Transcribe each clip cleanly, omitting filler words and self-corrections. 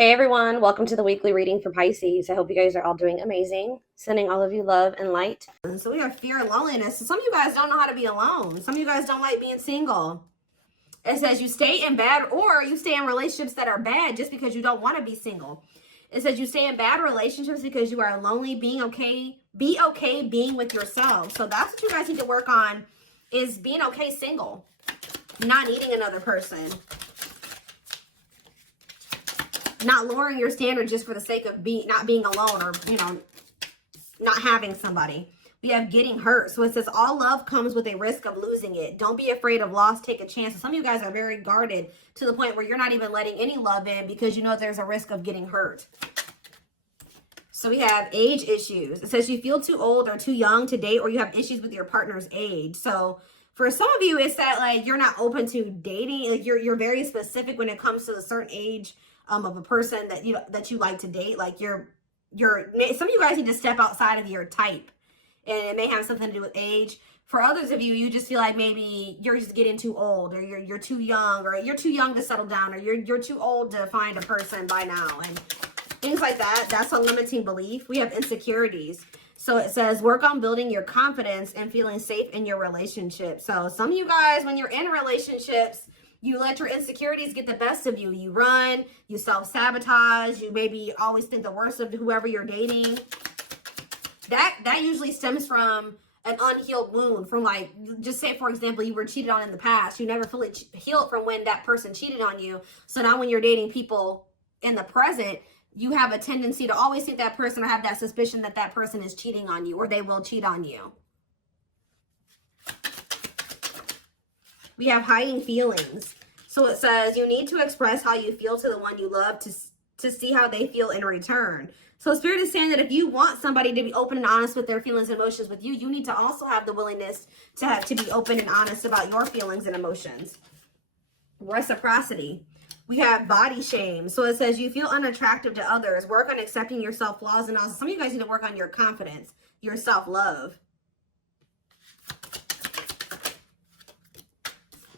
Hey everyone, welcome to the weekly reading for Pisces. I hope you guys are all doing amazing. Sending all of you love and light. So we have fear and loneliness. So some of you guys don't know how to be alone. Some of you guys don't like being single. It says you stay in bad or you stay in relationships that are bad just because you don't want to be single. It says you stay in bad relationships because you are lonely. Be okay being with yourself. So that's what you guys need to work on, is being okay single, not needing another person. Not lowering your standards just for the sake of not being alone, or, not having somebody. We have getting hurt. So it says all love comes with a risk of losing it. Don't be afraid of loss. Take a chance. So some of you guys are very guarded to the point where you're not even letting any love in because you know there's a risk of getting hurt. So we have age issues. It says you feel too old or too young to date, or you have issues with your partner's age. So for some of you, it's that like you're not open to dating. Like you're very specific when it comes to a certain age of a person that you like to date. Like some of you guys need to step outside of your type, and it may have something to do with age. For others of you, you just feel like maybe you're just getting too old, or you're too young, or you're too young to settle down, or you're too old to find a person by now, and things like that. That's a limiting belief. We have insecurities. So it says work on building your confidence and feeling safe in your relationship. So some of you guys, when you're in relationships, you let your insecurities get the best of you. You run, you self-sabotage, you maybe always think the worst of whoever you're dating. That usually stems from an unhealed wound, from like, just say for example, you were cheated on in the past. You never fully healed from when that person cheated on you. So now when you're dating people in the present, you have a tendency to always think that person, or have that suspicion that that person is cheating on you, or they will cheat on you. We have hiding feelings. So it says you need to express how you feel to the one you love to see how they feel in return. So Spirit is saying that if you want somebody to be open and honest with their feelings and emotions with you, you need to also have the willingness to be open and honest about your feelings and emotions. Reciprocity. We have body shame. So it says you feel unattractive to others. Work on accepting yourself, flaws and all. Some of you guys need to work on your confidence, your self-love.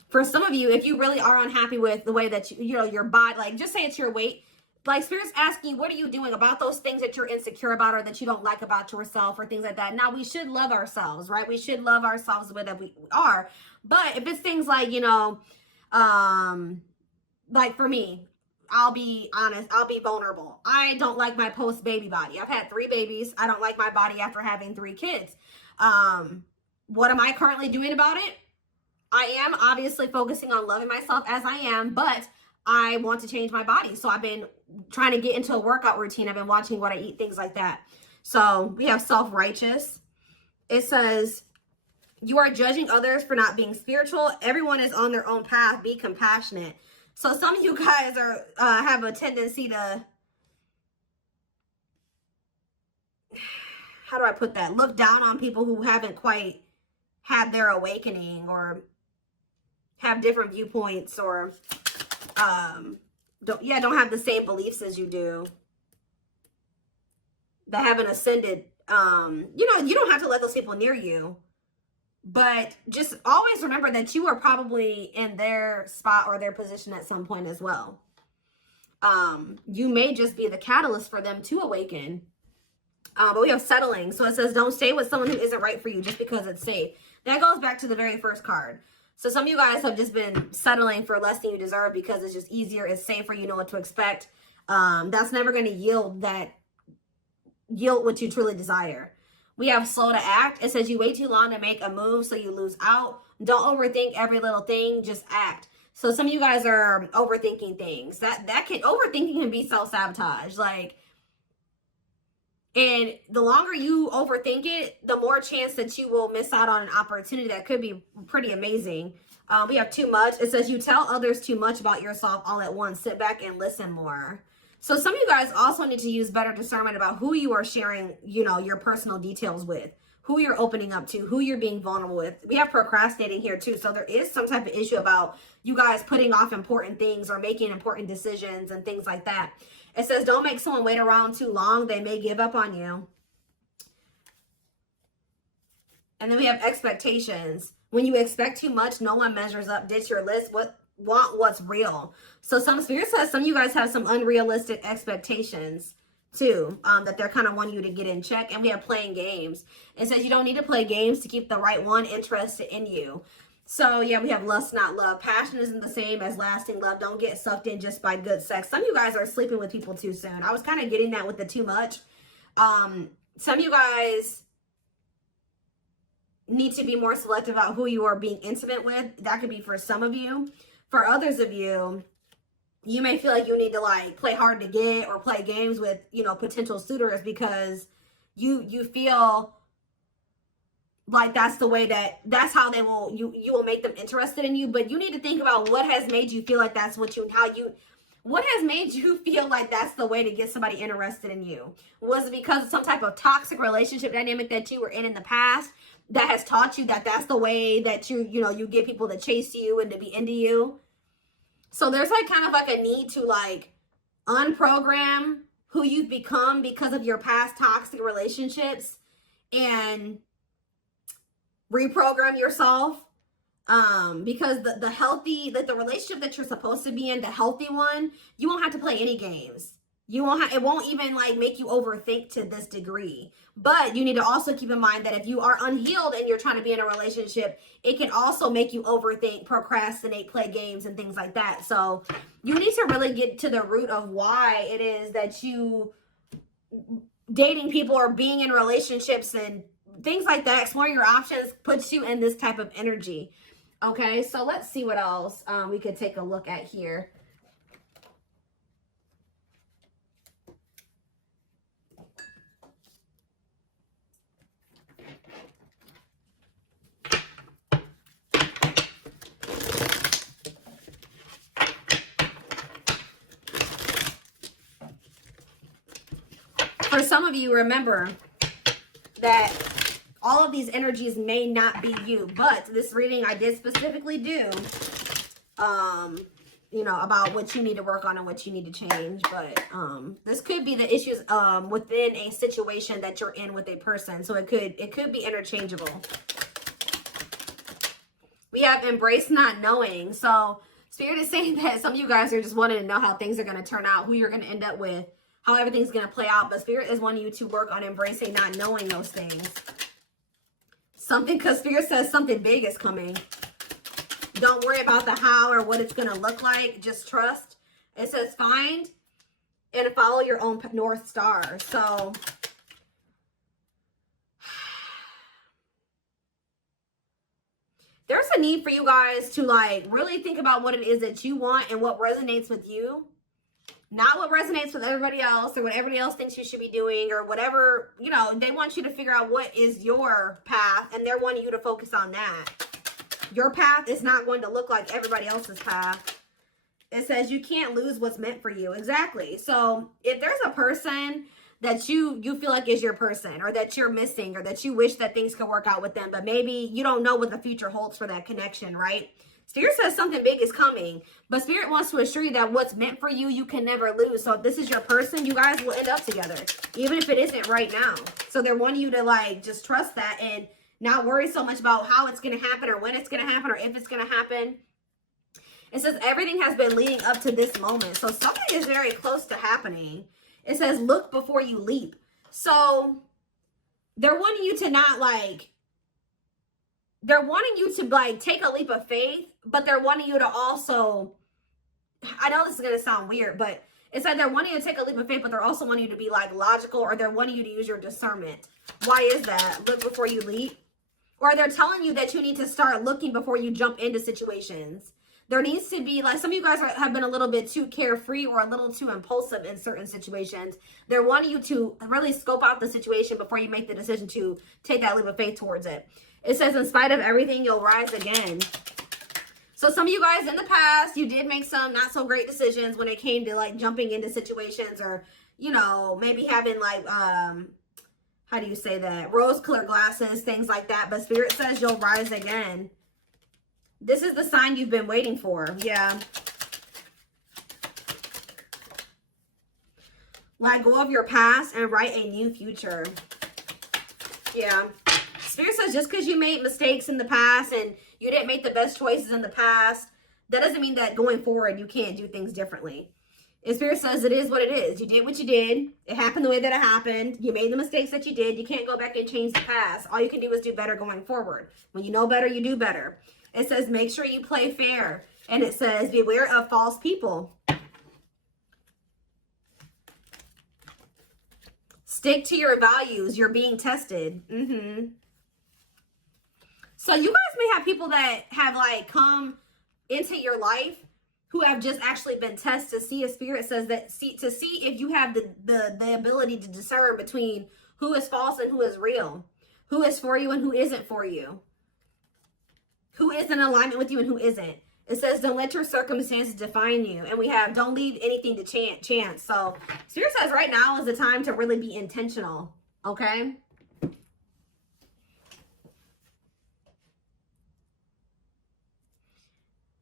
For some of you, if you really are unhappy with the way that your body, like just say it's your weight, like Spirit's asking, what are you doing about those things that you're insecure about, or that you don't like about yourself, or things like that. Now, we should love ourselves, right? We should love ourselves the way that we are. But if it's things like, like for me, I'll be honest, I'll be vulnerable. I don't like my post-baby body. I've had 3 babies. I don't like my body after having 3 kids. What am I currently doing about it? I am obviously focusing on loving myself as I am, but I want to change my body. So I've been trying to get into a workout routine. I've been watching what I eat, things like that. So we have self-righteous. It says you are judging others for not being spiritual. Everyone is on their own path. Be compassionate. So some of you guys are have a tendency to, how do I put that? Look down on people who haven't quite had their awakening, or have different viewpoints, or don't have the same beliefs as you do, that haven't ascended. You don't have to let those people near you, but just always remember that you are probably in their spot or their position at some point as well. You may just be the catalyst for them to awaken. But we have settling. So it says don't stay with someone who isn't right for you just because it's safe. That goes back to the very first card. So some of you guys have just been settling for less than you deserve because it's just easier, it's safer, you know what to expect. That's never going to yield what you truly desire. We have slow to act. It says you wait too long to make a move, so you lose out. Don't overthink every little thing, just act. So some of you guys are overthinking things. Overthinking can be self-sabotage. And the longer you overthink it, the more chance that you will miss out on an opportunity that could be pretty amazing. We have too much. It says you tell others too much about yourself all at once. Sit back and listen more. So some of you guys also need to use better discernment about who you are sharing, your personal details with, who you're opening up to, who you're being vulnerable with. We have procrastinating here too. So there is some type of issue about you guys putting off important things or making important decisions and things like that. It says, don't make someone wait around too long. They may give up on you. And then we have expectations. When you expect too much, no one measures up. Ditch your list. want what's real. So some Spirit says some of you guys have some unrealistic expectations too, that they're kind of wanting you to get in check. And we have playing games. It says you don't need to play games to keep the right one interested in you. So yeah, we have lust, not love. Passion isn't the same as lasting love. Don't get sucked in just by good sex. Some of you guys are sleeping with people too soon. I was kind of getting that with the too much. Some of you guys need to be more selective about who you are being intimate with. That could be for some of you. For others of you, you may feel like you need to like play hard to get or play games with, you know, potential suitors because you feel like that's the way that's how they will, you will make them interested in you. But you need to think about what has made you feel like that's what what has made you feel like that's the way to get somebody interested in you? Was it because of some type of toxic relationship dynamic that you were in the past that has taught you that that's the way that you get people to chase you and to be into you? So there's like kind of like a need to like unprogram who you've become because of your past toxic relationships and reprogram yourself. Because the healthy, like the relationship that you're supposed to be in, the healthy one, you won't have to play any games. You won't it won't even like make you overthink to this degree. But you need to also keep in mind that if you are unhealed and you're trying to be in a relationship, it can also make you overthink, procrastinate, play games and things like that. So you need to really get to the root of why it is that you dating people or being in relationships and things like that, exploring your options puts you in this type of energy. Okay, so let's see what else we could take a look at here. For some of you, remember that all of these energies may not be you, but this reading I did specifically do, you know, about what you need to work on and what you need to change. But this could be the issues within a situation that you're in with a person. So it could be interchangeable. We have embrace not knowing. So Spirit is saying that some of you guys are just wanting to know how things are going to turn out, who you're going to end up with, how everything's going to play out. But Spirit is wanting you to work on embracing not knowing those things. Something, because Spirit says something big is coming. Don't worry about the how or what it's going to look like. Just trust. It says find and follow your own North Star. So there's a need for you guys to like really think about what it is that you want and what resonates with you. Not what resonates with everybody else or what everybody else thinks you should be doing or whatever. You know, they want you to figure out what is your path and they're wanting you to focus on that. Your path is not going to look like everybody else's path. It says you can't lose what's meant for you. Exactly. So if there's a person that you feel like is your person or that you're missing or that you wish that things could work out with them, but maybe you don't know what the future holds for that connection, right? Spirit says something big is coming, but Spirit wants to assure you that what's meant for you, you can never lose. So if this is your person, you guys will end up together, even if it isn't right now. So they're wanting you to like just trust that and not worry so much about how it's going to happen or when it's going to happen or if it's going to happen. It says everything has been leading up to this moment. So something is very close to happening. It says look before you leap. So they're wanting you to not like, they're wanting you to like take a leap of faith, but they're wanting you to also, I know this is going to sound weird, but it's like they're wanting you to take a leap of faith, but they're also wanting you to be like logical, or they're wanting you to use your discernment. Why is that? Look before you leap. Or they're telling you that you need to start looking before you jump into situations. There needs to be, like, some of you guys have been a little bit too carefree or a little too impulsive in certain situations. They're wanting you to really scope out the situation before you make the decision to take that leap of faith towards it. It says, in spite of everything, you'll rise again. So some of you guys in the past, you did make some not so great decisions when it came to like jumping into situations or, you know, maybe having like, how do you say that? Rose-colored glasses, things like that. But Spirit says you'll rise again. This is the sign you've been waiting for. Yeah. Let go of your past and write a new future. Yeah. Spirit says just because you made mistakes in the past and you didn't make the best choices in the past that doesn't mean that going forward you can't do things differently. And Spirit says it is what it is. You did what you did. It happened the way that it happened. You made the mistakes that you did. You can't go back and change the past. All you can do is do better going forward. When you know better, you do better. It says make sure you play fair. And it says beware of false people. Stick to your values. You're being tested. So you guys may have people that have like come into your life who have just actually been tested to see, a Spirit says that to see if you have the ability to discern between who is false and who is real, who is for you and who isn't for you, who is in alignment with you and who isn't. It says don't let your circumstances define you, and we have don't leave anything to chance. So Spirit says right now is the time to really be intentional. Okay.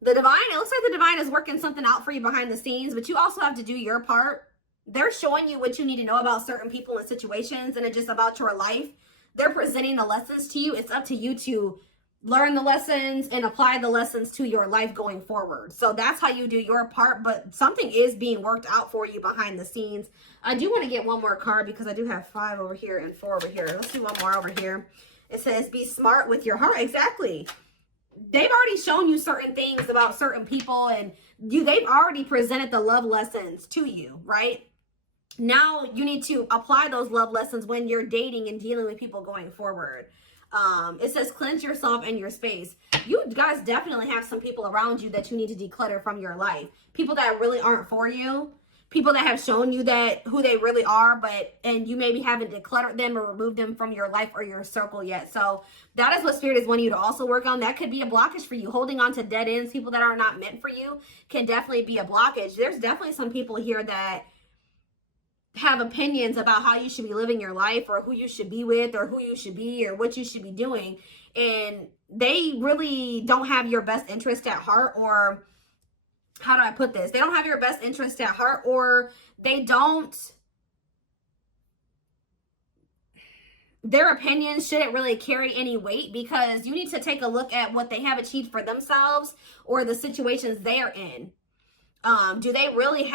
The divine, it looks like the divine is working something out for you behind the scenes, but you also have to do your part. They're showing you what you need to know about certain people and situations, and it's just about your life. They're presenting the lessons to you. It's up to you to learn the lessons and apply the lessons to your life going forward. So that's how you do your part, but something is being worked out for you behind the scenes. I do want to get one more card because I do have 5 over here and 4 over here. Let's do one more over here. It says be smart with your heart. Exactly. They've already shown you certain things about certain people, and they've already presented the love lessons to you, right? Now you need to apply those love lessons when you're dating and dealing with people going forward. It says cleanse yourself and your space. You guys definitely have some people around you that you need to declutter from your life. People that really aren't for you. People that have shown you that who they really are, and you maybe haven't decluttered them or removed them from your life or your circle yet. So that is what Spirit is wanting you to also work on. That could be a blockage for you. Holding on to dead ends, people that are not meant for you, can definitely be a blockage. There's definitely some people here that have opinions about how you should be living your life, or who you should be with, or who you should be, or what you should be doing. And they really don't have your best interest at heart, or how do I put this? They don't have your best interest at heart, or their opinions shouldn't really carry any weight, because you need to take a look at what they have achieved for themselves or the situations they're in. Do they really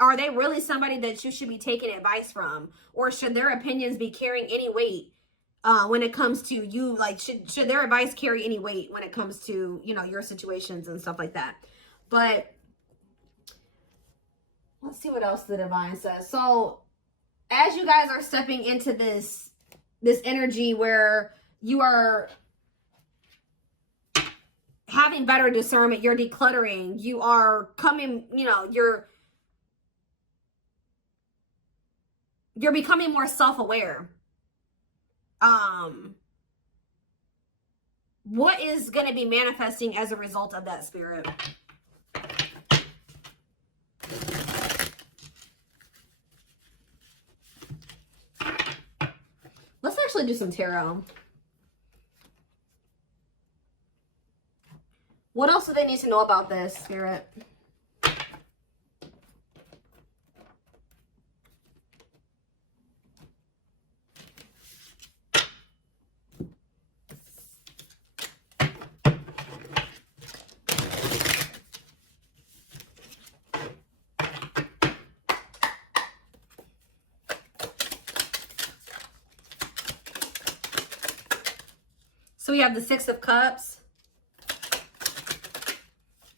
are they really somebody that you should be taking advice from? Or should their opinions be carrying any weight when it comes to you? Like, should their advice carry any weight when it comes to, your situations and stuff like that? But let's see what else the divine says. So as you guys are stepping into this energy where you are having better discernment, you're decluttering, you are coming, you're becoming more self-aware. What is going to be manifesting as a result of that, Spirit? Let's actually do some tarot. What else do they need to know about this, Spirit? So we have the 6 of Cups.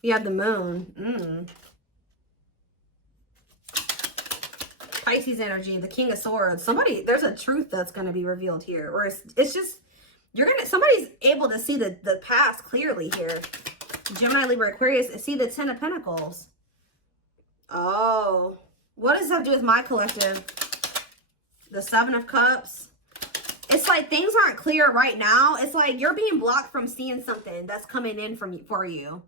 We have the Moon. Pisces energy, the King of Swords. There's a truth that's going to be revealed here. Or it's just, somebody's able to see the past clearly here. Gemini, Libra, Aquarius, see the 10 of Pentacles. Oh, what does that have to do with my collective? The 7 of Cups. It's like things aren't clear right now. It's like you're being blocked from seeing something that's coming in for you.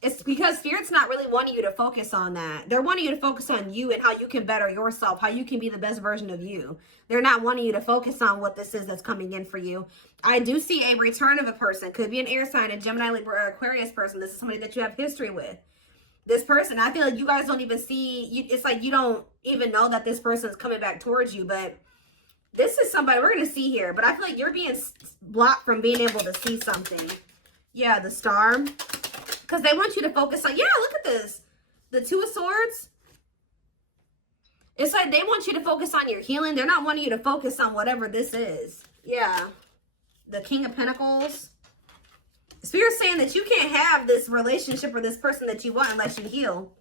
It's because Spirit's not really wanting you to focus on that. They're wanting you to focus on you and how you can better yourself, how you can be the best version of you. They're not wanting you to focus on what this is that's coming in for you. I do see a return of a person. Could be an air sign, a Gemini, Libra, or Aquarius person. This is somebody that you have history with. This person, I feel like you guys don't even see, it's like you don't even know that this person is coming back towards you, but this is somebody we're going to see here. But I feel like you're being blocked from being able to see something. Yeah, the Star. Because they want you to focus on, yeah, look at this. The Two of Swords. It's like they want you to focus on your healing. They're not wanting you to focus on whatever this is. Yeah. The King of Pentacles. Spirit's saying that you can't have this relationship or this person that you want unless you heal.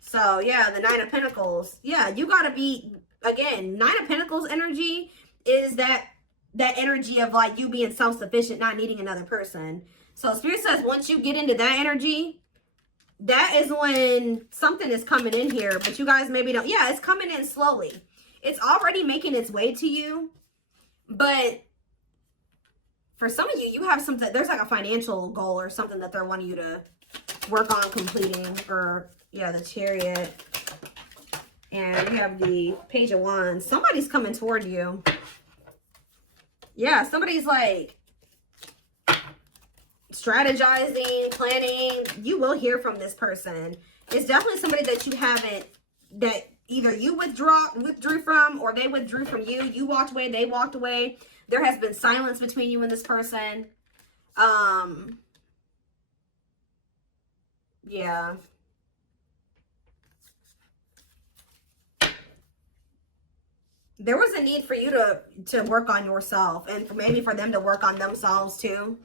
So, yeah, the Nine of Pentacles. Yeah, you got to be, again, Nine of Pentacles energy is that energy of like you being self-sufficient, not needing another person. So Spirit says once you get into that energy, that is when something is coming in here, but you guys maybe don't. Yeah, it's coming in slowly. It's already making its way to you, but for some of you, you have something, there's like a financial goal or something that they're wanting you to work on completing, or yeah, the Chariot. And we have the Page of Wands. Somebody's coming toward you. Yeah, somebody's like strategizing, planning. You will hear from this person. It's definitely somebody that you haven't, that either you withdrew from, or they withdrew from you. You walked away, they walked away. There has been silence between you and this person. Yeah. There was a need for you to work on yourself, and maybe for them to work on themselves too.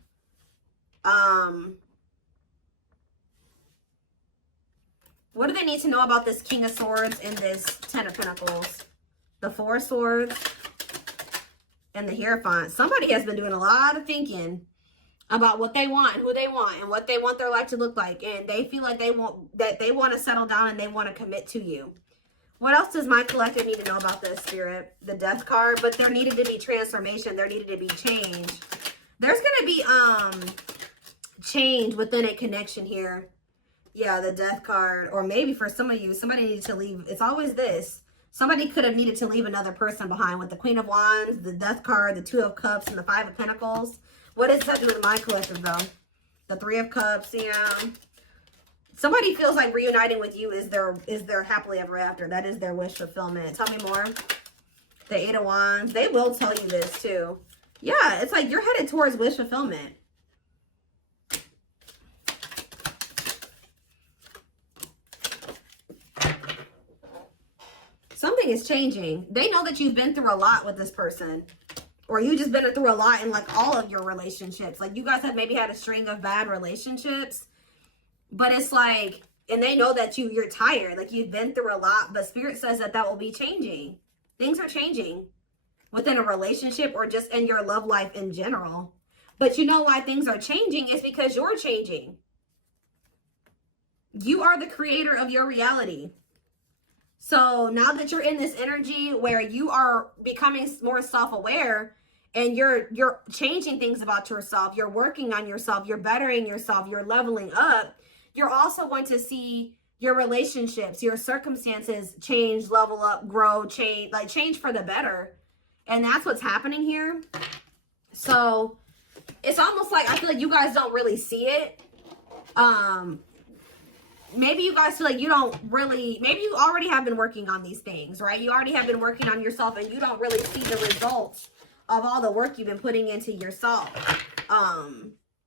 What do they need to know about this King of Swords and this Ten of Pentacles? The Four of Swords and the Hierophant. Somebody has been doing a lot of thinking about what they want, who they want, and what they want their life to look like. And they feel like they want to settle down and they want to commit to you. What else does my collective need to know about this, Spirit? The Death card. But there needed to be transformation. There needed to be change. There's going to be change within a connection here. Yeah, the Death card. Or maybe for some of you, somebody needed to leave. It's always this. Somebody could have needed to leave another person behind with the Queen of Wands, the Death card, the Two of Cups, and the Five of Pentacles. What is that with my collective, though? The Three of Cups, yeah. Somebody feels like reuniting with you is their happily ever after. That is their wish fulfillment. Tell me more. The Eight of Wands. They will tell you this, too. Yeah, it's like you're headed towards wish fulfillment. Something is changing. They know that you've been through a lot with this person. Or you just been through a lot in like all of your relationships. Like you guys have maybe had a string of bad relationships. But it's like, and they know that you're tired. Like you've been through a lot. But Spirit says that will be changing. Things are changing within a relationship or just in your love life in general. But you know why things are changing is because you're changing. You are the creator of your reality. So now that you're in this energy where you are becoming more self-aware and you're changing things about yourself, you're working on yourself, you're bettering yourself, you're leveling up, you're also going to see your relationships, your circumstances change, level up, grow, change for the better. And that's what's happening here. So it's almost like I feel like you guys don't really see it. Maybe you guys feel like you don't really, maybe you already have been working on these things, right? You already have been working on yourself and you don't really see the results of all the work you've been putting into yourself.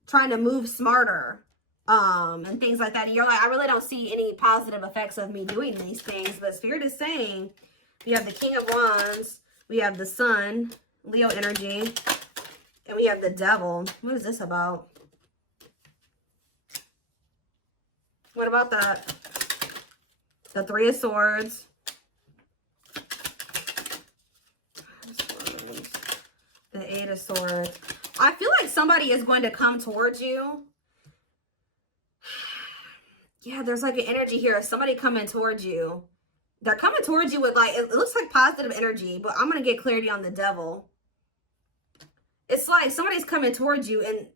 Trying to move smarter, and things like that. And you're like, I really don't see any positive effects of me doing these things. But Spirit is saying, we have the King of Wands, we have the Sun, Leo energy, and we have the Devil. What is this about? What about that? The Three of Swords. The Eight of Swords. I feel like somebody is going to come towards you. Yeah, there's like an energy here of somebody coming towards you. They're coming towards you with like, it looks like positive energy, but I'm going to get clarity on the Devil. It's like somebody's coming towards you and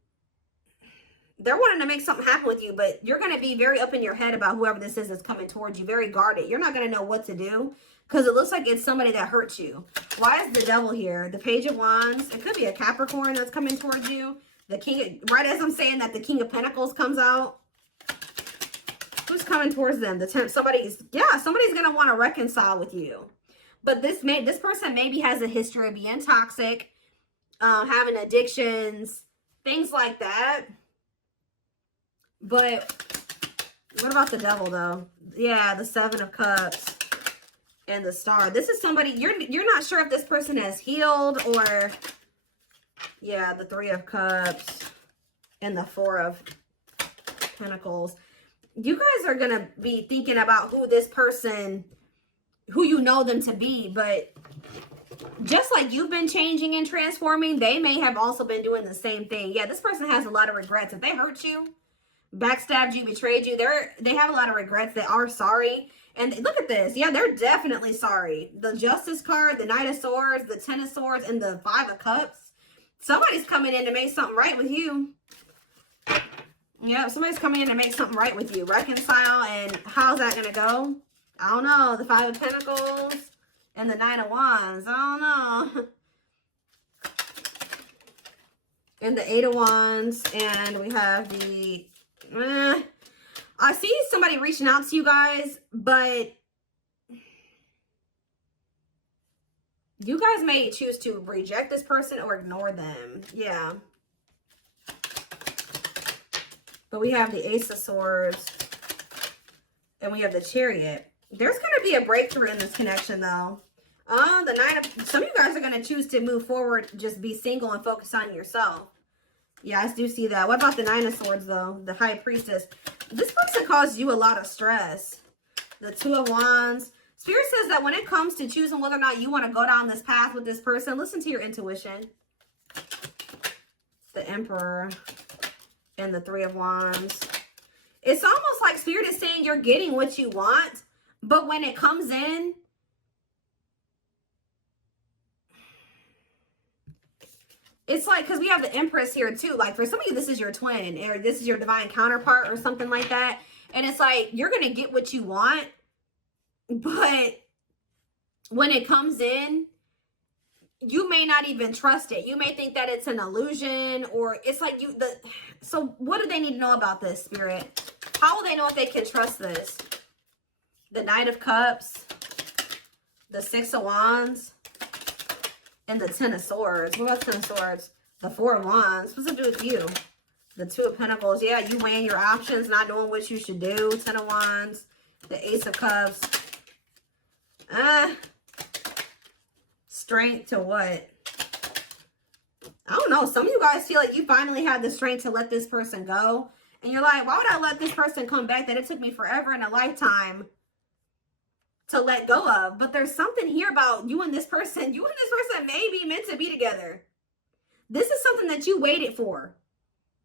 they're wanting to make something happen with you, but you're going to be very up in your head about whoever this is that's coming towards you, very guarded. You're not going to know what to do because it looks like it's somebody that hurts you. Why is the Devil here? The Page of Wands. It could be a Capricorn that's coming towards you. The King, right as I'm saying that, the King of Pentacles comes out. Who's coming towards them? Somebody's going to want to reconcile with you. But this person maybe has a history of being toxic, having addictions, things like that. But what about the devil, though? Yeah, the 7 of Cups and the Star. This is somebody, you're not sure if this person has healed or, yeah, the 3 of Cups and the 4 of Pentacles. You guys are going to be thinking about who this person, who you know them to be, but just like you've been changing and transforming, they may have also been doing the same thing. Yeah, this person has a lot of regrets. If they hurt you, backstabbed you, betrayed you, they have a lot of regrets. They are sorry. And look at this. Yeah, they're definitely sorry. The Justice card, the Knight of Swords, the 10 of Swords, and the 5 of Cups. Somebody's coming in to make something right with you. Yeah, somebody's coming in to make something right with you. Reconcile, and how's that going to go? I don't know. The 5 of Pentacles and the 9 of Wands. I don't know. And the 8 of Wands, and we have the... I see somebody reaching out to you guys, but you guys may choose to reject this person or ignore them. Yeah. But we have the Ace of Swords and we have the Chariot. There's going to be a breakthrough in this connection, though. The 9 of... Some of you guys are going to choose to move forward, just be single and focus on yourself. Yeah, I do see that. What about the 9 of Swords, though? The High Priestess. This person caused you a lot of stress. The 2 of Wands. Spirit says that when it comes to choosing whether or not you want to go down this path with this person, listen to your intuition. The Emperor and the 3 of Wands. It's almost like Spirit is saying you're getting what you want, but when it comes in, it's like, because we have the Empress here too. Like for some of you, this is your twin or this is your divine counterpart or something like that. And it's like, you're going to get what you want. But when it comes in, you may not even trust it. You may think that it's an illusion, or it's like so what do they need to know about this, Spirit? How will they know if they can trust this? The Knight of Cups, the 6 of Wands, and the 10 of Swords. What about 10 of Swords? The 4 of Wands. What's it do with you? The 2 of Pentacles. Yeah, you weighing your options, not knowing what you should do. 10 of Wands. The Ace of Cups. Strength to what? I don't know. Some of you guys feel like you finally had the strength to let this person go. And you're like, why would I let this person come back that it took me forever and a lifetime to let go of? But there's something here about you and this person. You and this person may be meant to be together. This is something that you waited for.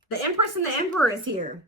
The Empress and the Emperor is here.